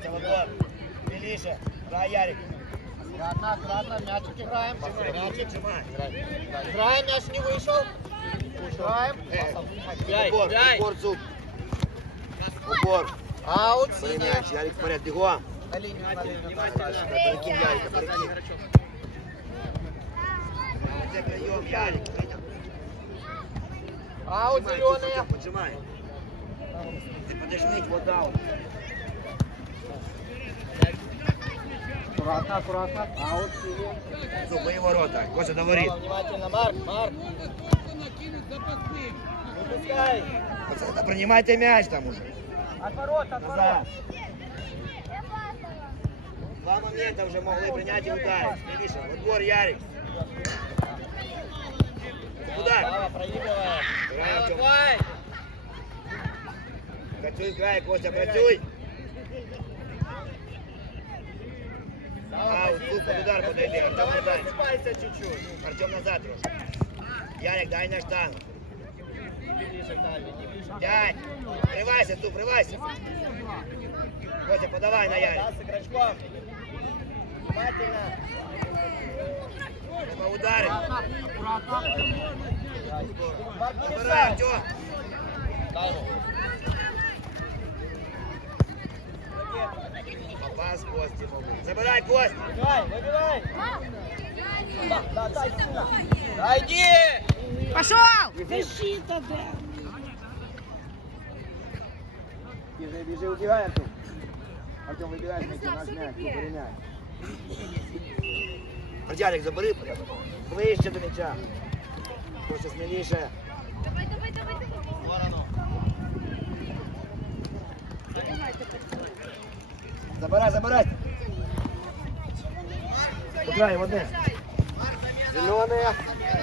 Костя, вот вот. Милиша. Грай, Ярик. Аккуратно, аккуратно, мячик играем. Мячик. Играем, мяч не вышел. Играем. Э, Упор, упор, зуб. Упор. Аут, синяя. Ярик вперед, бегом. На линию, на линию. Перекинь, Ярика, перекинь. Прием, Ярик? Аут, зеленые. Поджимай. Подожмите, вот аут. Аккуратно, аккуратно. Аут. Зубы ворота. Костя говорит. Внимательно, Марк, Марк. Выпускай. Пацаны, принимайте мяч там уже. От ворот, от ворот. Два момента уже могли принять и ударить. Миша, в отбор, Ярик. Удар. Право, проигрываем. Играем, Тём. Давай. Працюй, грай, Костя, працюй. Аут, тут под удар подойди. Артем Давай, дай. просыпайся чуть-чуть. Артем назад трошки. Ярик, дай на штангу. Пять. Врывайся, Туп, врывайся. Костя, подавай на Ярик. с игрочком. Внимательно. Треба ударить. Мешай. Артем. Дай ему. Попас Кости могу. Забирай, да, дай сюда. Дойди. Пошел! Защита, да. Бежи, бежи, убегай, Артем. Артем, выбегай, мяч, наш мяч, забери мяч. Ярик, забери порядок. Ближче до м'яча. Костя, сміліше. Давай, давай, давай, давай. Сторону. Забирай, забирай. Убирай, в одне. Зеленые.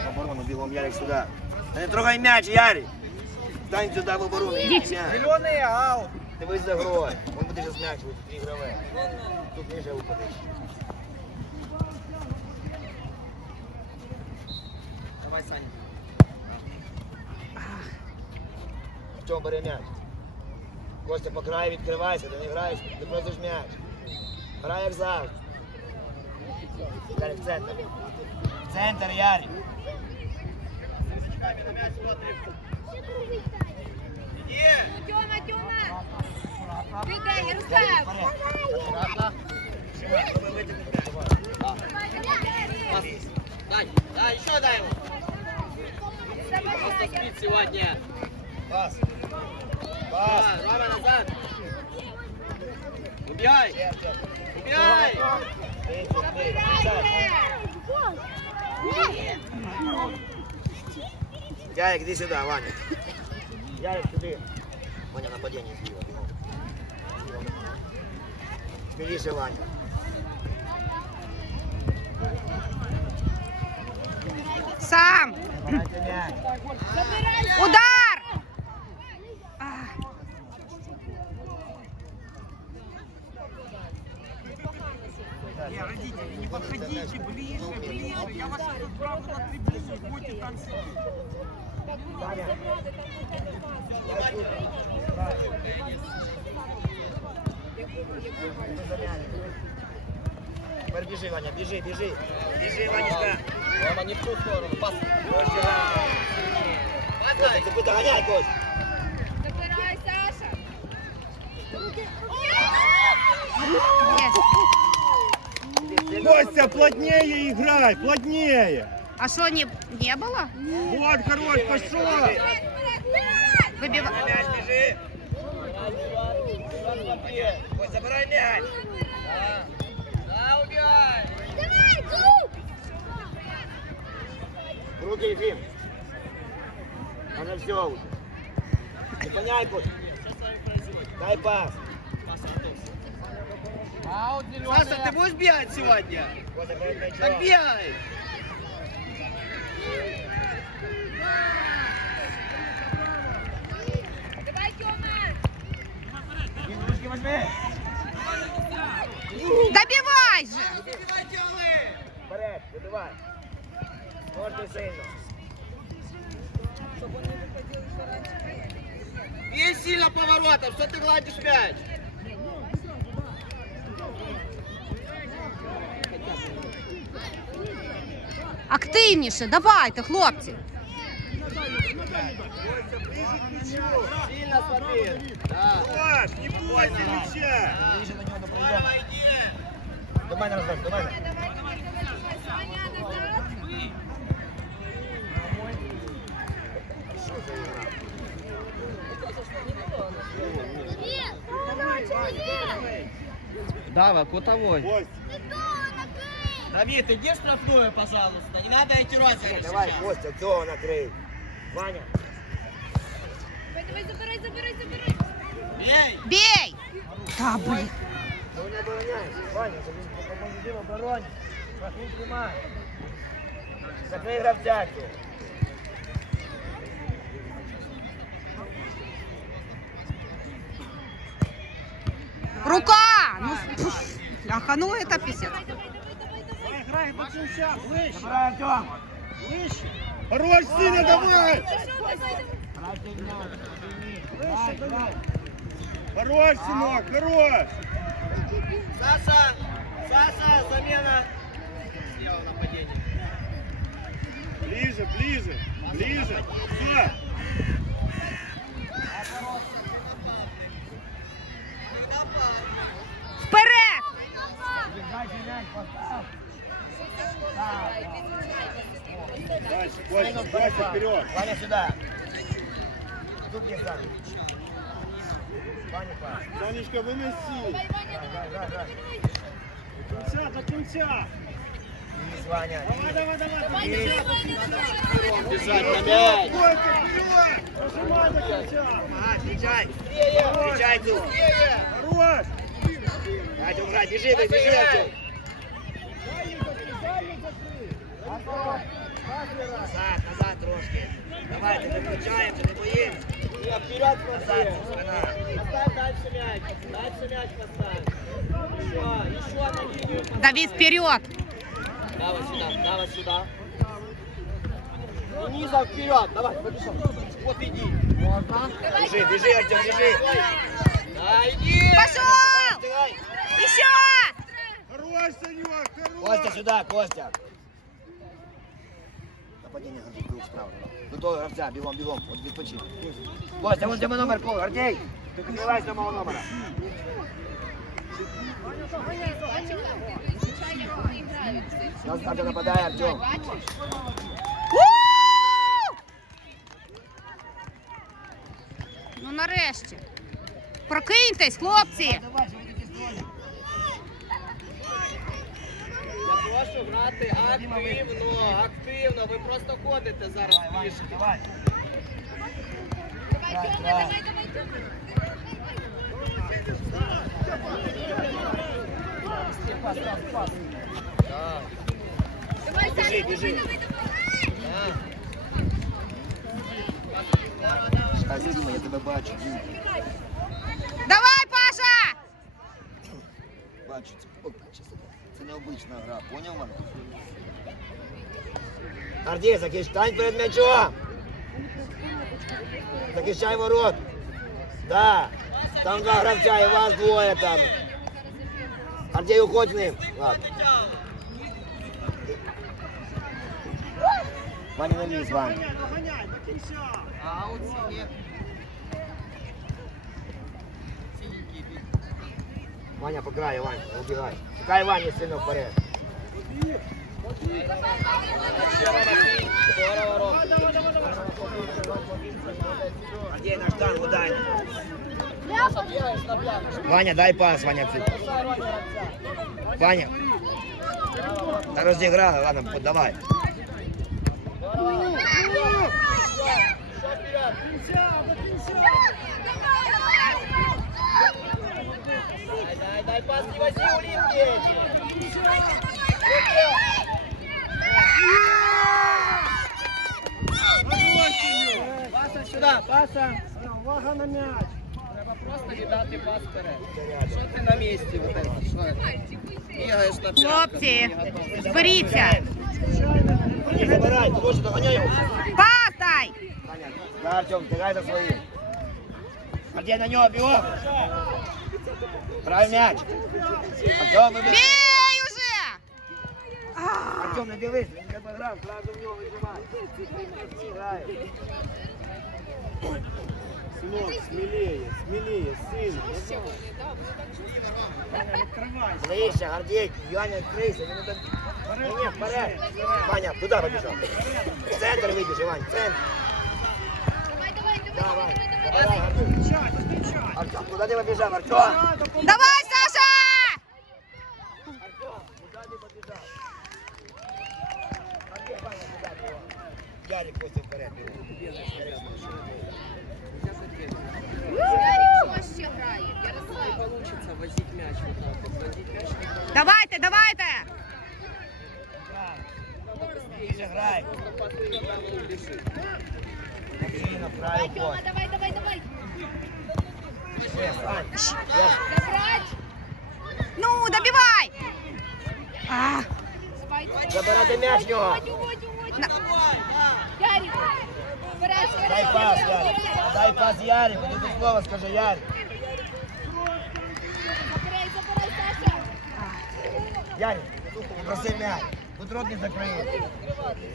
В оборону, бегом, Ярик, сюда. Да не трогай мяч, Ярик. Стань сюда в оборону. Зеленые, аут. Дивись за грою. Он буде зараз м'яч відіграве. Тут ниже упадеш. Давай, Саня. В чому бере м'яч? Костя по краю відкривайся, ти не граєш, ти просиш м'яч. Грай як завжди. Ярик, в центр. В центр, Ярик. Тёма, Тёма. Бедай, Ярослав. Аккуратно. Щоб витягнути м'яч. Пас. Дай, дай, еще дай ему. Просто спит сегодня. Пас. Давай, Рома, назад. Убегай. Убегай. Ярик, иди сюда, Ваня. Ярик, сюда. Ваня, нападение. Слева. Смелейся, Ваня. Сам! Удар! А, Не, родители, не подходите ближе, ближе. Я вас отправлю на трибуну, будете там сидеть. Ваня. Дай шут. Теперь бежи, Ваня, бежи, бежи. Бежи, Ванечка. Рома, не в ту сторону. Пас. Костя, Костя, ты догоняй, Кость. Забирай, Саша. есть. Костя, плотнее играй, плотнее. А что, не, не было? Вот, хорош, пошел. Выбива... На мяч бежи. Кость, забирай мяч. Да. Да, убегай. Руки, Ефим. Она все уже. Наклоняй, Кость. Дай пас. Аут, зеленые. Саша, ты будешь бегать сегодня? Так бегай. Добивай же! Вперед, вибивай. Можете сильно. Бей сильно поворотом, что ты гладишь мяч? Активніше, давайте, хлопці. Сильно смотри. Влад, не бойся мяча. Ближе до прийому. До мене розбег, до мене. Саня, назад. Дава, кутовой. Кость, Давид, иди в штрафную, пожалуйста. Не надо эти розыгрыши Давай, сейчас. Костя, цього накрий. Ваня. Давай, давай, забирай, забирай, забирай. Бей! Бей! Та блін. Ну не обороняйся. Ваня, тобі допомогти в обороні. Рахунок тримай. Закрий гравця. цього. Рука! Ну, пф, бляха, ну это писец. до кінця, ближче, Забирай, Артем. ближче. Хорош, Сіня, давай. Хорош, синок, хорош. Саша! Саша, замена! Сделал нападение. Ближе, ближе, ближе. Все. Вперед! Дальше, Костя, Костя, вперед. Ваня, сюда. Тут не сам. Ваня, пас. Санечка, вынеси. Грай, грай, грай. До кінця, до кінця. Есть, Ваня. Давай, давай, давай, до Есть. кінця. Бежать на мяч! Костя, вперед. Прожимай до кінця. Ага, встречай. Встречай тут. Хорош. Артем, грай, бежи, бежи, бежи, Артем. Назад, назад трошки. Давайте, не боїмося. Я вперед Назад, спина. Поставь дальше мяч! Дальше мяч поставь! Еще, еще на линию поставь! Давид, вперед! Давай сюда, давай сюда! И низом вперед! Давай, побежал! Вот иди! Можно? Бежи, бежи, Артем, бежи. Да, иди! Пошел! Еще! Хорош, Санек, хорош. Костя, сюда, Костя. Нападение Гордей, круг справа. До того гравця, бігом, бігом, от відпочинь. Костя, вон тебе номер, Кол, Гордей. Ти відкривайся до мого номера. Зараз Артем нападає, Артем. Ну нарешті. Прокиньтесь, хлопці! прошу грати активно, активно. Ви просто ходите зараз Давай, Ваня, пішки. давай. Давай, Грай, Тёма, грай. давай, давай, Тёма. Да, Давай, Бежи, Саня, бежи. давай, давай, давай. да. Чекай, Діма, я тебе бачу, Дім. Давай, Паша! Бачу, це, о, чесно, це необична гра, поняв мене? Гордій, захищай, стань перед м'ячом! Захищай ворот! Да! Там два гравця, і вас двоє там. Гордій, уходь з ним. Ладно. Ваня, не лізь, Ваня. Доганяй, доганяй, до кінця. А вот синий. Ваня по краю, Ваня, не убігай. Чекай, Ваня, сильно вперед. Здорово, Ром. Давай, давай, давай. Гордій, наш танк, дай. Саша, бегаешь на пляж. Ваня, дай пас, Ваня, цып. Бросай роль гравца. Ваня. Да разыграла, ладно, давай. Еще вперед. Кінця, до кінця. Паса сюда, паса. Увага на м'яч. Треба просто віддати пас вперед. Що ти на місці? вот это? Що це? Бігаєш на пляжку, Хлопці, не готовий. зберіться! Не забирай, ты можешь догоняй его. Пас дай! Ваня, да, Артем, тягай за своим. Гордей на него, бегом. Правильный мяч. Артем, выбегай. Бей уже! Артем, не дивись, він тебе грав, зразу в нього вижимай. Всі грають. Сынок, смелее, смелее, сын. Открывайся. Ближче, Гордій, Яня, відкрийся. Він не Ні, ні, вперед. Ваня, туди побіжав. В центр вибіж, Івань, в центр. Давай, давай, Давай, давай, давай, давай. давай, Артем. Встречай, встречай. Артем, куди ти побіжав, Артем? Давай,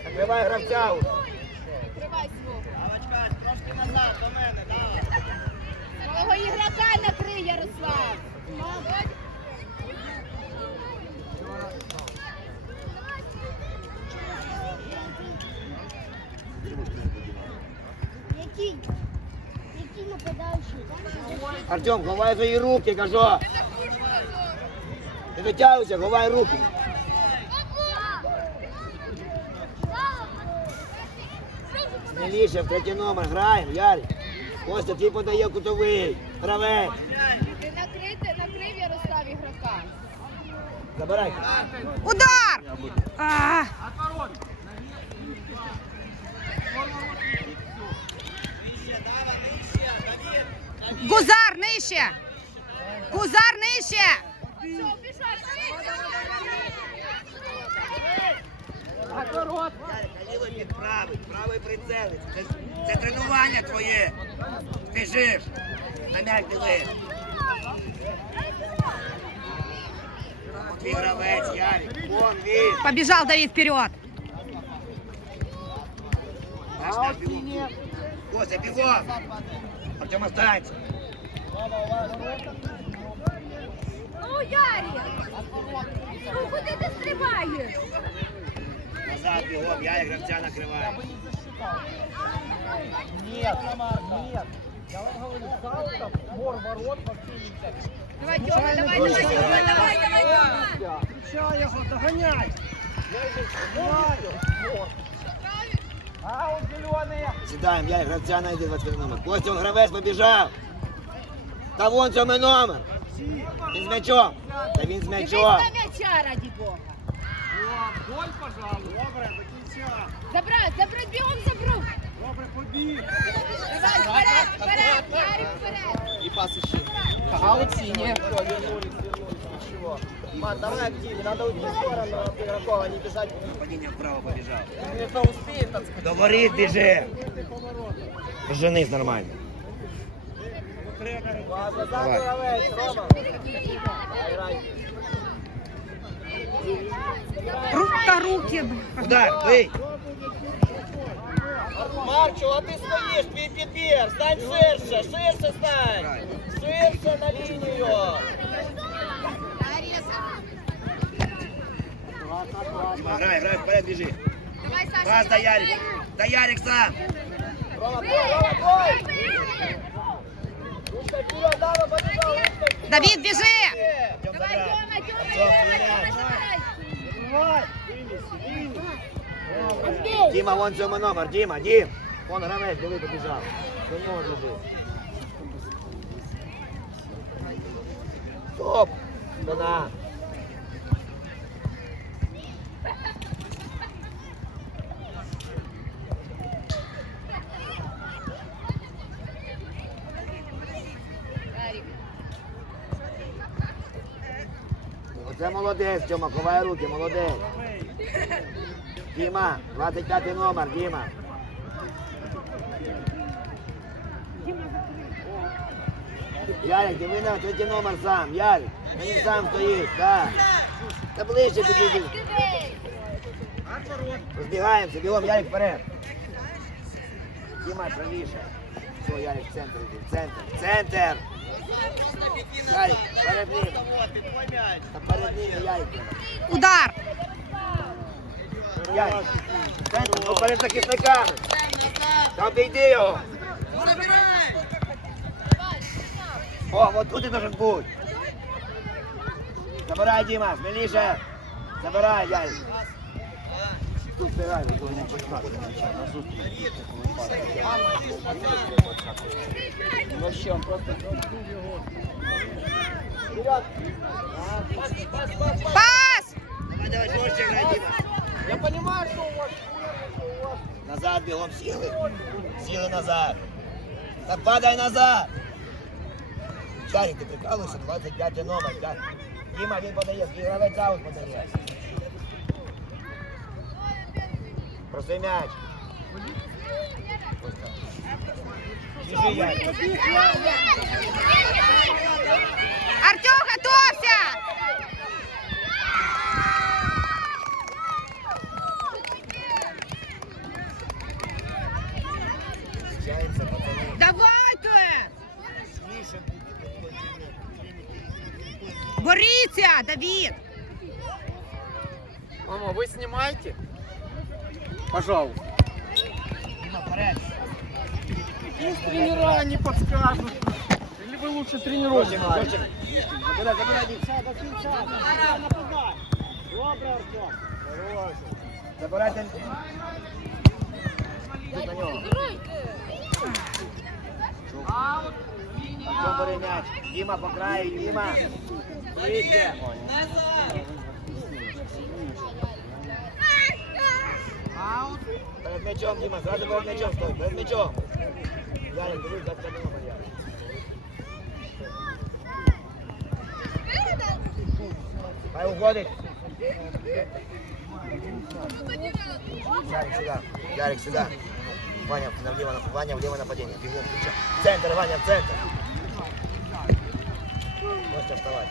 Закривай гравця. Закривай свого. Свого ігрока накрий, Ярослав. Який? Який нападаючий? Артем, ховай свої руки, кажу. Не витягуйся, ховай руки. Сміліше, в третій номер граємо, Ярик. Костя, ти подає кутовий. Гравець. Ти накрити, накрив Ярослав ігрока. Забирай. удар! А, Гузар нижче! Гузар нижче! Все, пішов. Ярик, а лівий під правий, правий прицелець. Це, це тренування твоє. Біжиш. На м'яч диви. Твій гравець, Ярик. Вон він. Побежал Давид вперед! Наш наш бігом. Костя, бігом. Артем останься. Ну, Ярик. Ну, куди ти стрибаєш? Назад бігом, Ярик гравця накриває. Давай, Тёма, давай, давай, Тёма, давай, давай, Тёма. Встречай его, догоняй. Сідаємо, Ярик гравця найде 20 номер. Костя, он гравець побіжав. Та вон сьомий номер. Він з м'ячом. Та він з Дивись м'ячом. на м'яча, раді Бога. Голь, пожалуйста. Добре, до кінця. Забрать, забрать, бігом забрав. Добре, побіг. Давай, вперед, вперед, Ярик, вперед. И пас еще. А вот синяя. Мат, давай активнее, надо уйти в сторону от игроков, а не бежать. Падіння вправо побіжав. Это успеет отскочить. До воріт біжи. Женись нормально. Ладно, Давай. да, давай, Рома. Рука, руки! Удар, бий. Марчо, а ти стоїш, твій підбір, стань ширше, ширше стань. Ширше на лінію. Грай, грай, вперед біжи. Давай, Саша. Пас дай Ярик. Дай Ярик сам. Рома, бой, Рома, бой. Ручка вперед, Дава, побежал, ручка вперед. Давид, бежи! Артем Давай, забрав. Тёма, Тёма, Артем, Тёма, стріляй. Тёма, забирай. Давай. Винеси, винеси. Діма, вон сьомий номер. Діма, Дім. Вон гравець, диви, побіжав. До нього біжи. Стоп. Спина. Молодець, Тьома, ховай руки, молодець. Діма, 25 номер, Діма. Ярик, диви на третій номер сам, Ярик. Він сам стоїть, так. Та ближче підійди. Розбігаємося, бігом, Ярик вперед. Діма, правіше. Все, Ярик, в центр йди, в центр, в центр. Ярик, перед ним. Та перед ним, Ярик. Удар. Ярик, в центр, ну перед захисниками. Та обійди його. О, вот тут і должен бути. Забирай, Діма, сміліше. Забирай, Ярик. Тут збирай, ви того не почнете. На зустріч. Ну що, просто Пас. Давай, давай, жорстче грай, Діма. Я понимаю, что у вас Назад бігом сіли. Сіли назад. Так падай назад. Чарик, ти прикалуєшся? 25 номер. Так. Діма, він подає, гравець аут подає. Простий м'яч. Ось так. Біжи, Ярик. Артем, готовься. Чається, пацани. Давайте. Сміше буде. Боріться, Давід. Мама, вы снимаете? Пожалуйста. Діма, вперед. Пусть тренера не подскажут. Или вы лучше тренеров Жорстче, знаете. жорстче. Забирай, забирай, Дім. До кінця, до кінця, нападай. Добре, Артем. Хорош. Забирайте. Тут на нього. Артем бери м'яч. Діма по краю, Діма. Ближче. м'ячом, Діма, зразу перед м'ячом стой, перед м'ячом. Ярик, дивись, як тебе номер, Ярик. Хай уходить. Ярик сюда, Ярик сюда. Ваня, влево, Ваня, влево нападение. Бегом, ключа. В центр, Ваня, в центр. Можете вставати.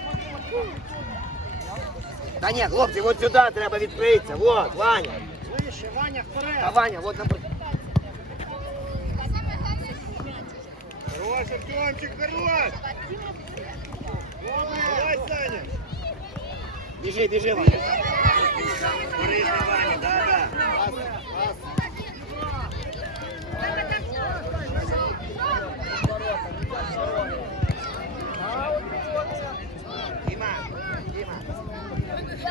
Та ні, хлопці, от сюди треба відкритися. Вот, Ваня. Вище, Ваня, вперед. Ваня, от напроти. Хорош, Артемчик, хорош. Давай, Саня. Біжи, біжи, Ваня. Корисна, Ваня, да, да.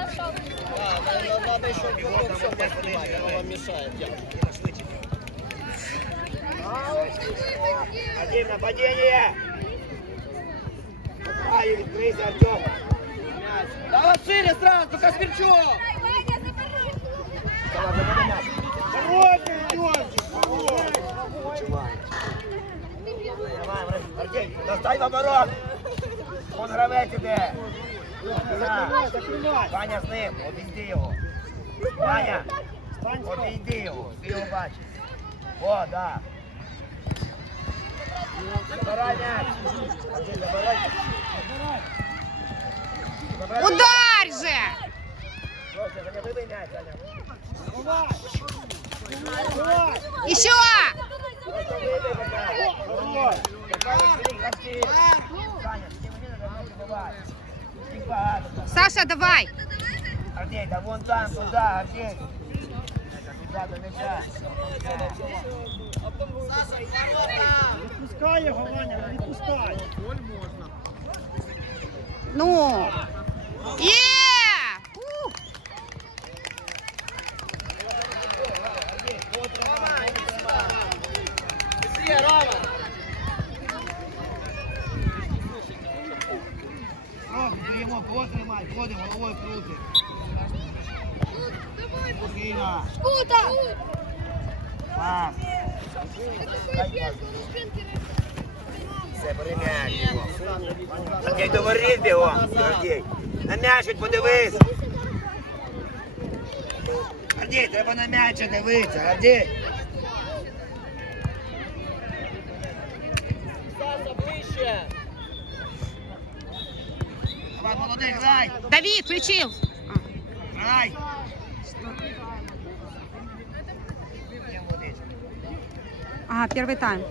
Надо еще Бегом, там все вот так подойди, поснимать, оно давай. вам мешает. Я- Діма, швидше. Один нападение! По краю відкрийся, Артем. Давай шире сразу, Космирчук! Давай, забери м'яч. Хорош, Артемчик, хорош. Почувай. Давай, Артем, достань в оборот. Он гравець іде. Ваня з ним, обійди його. Ваня, обійди його, ти його бачиш. О, да. Забирай м'яч. Забирай. Забирай. Удар же. Костя, Саня, вибий м'яч, Саня. Давай. Давай. Еще. Костя, вибий там. Саша, давай. Гордей, да вон там, туда, Гордей. Туда, до мяча. Відпускай його, Ваня, не відпускай. Ну. Є. кого тримай, ходим, головою крути. Спокійно. Пас. Дай пас. Все, бери м'яч. бігом. Гордей, до воріт бігом, Гордей. На м'яч хоч подивись. Гордей, треба на м'яч дивитися, Гордей. Грай! Давид, включил! Грай! Ага, первый тайм.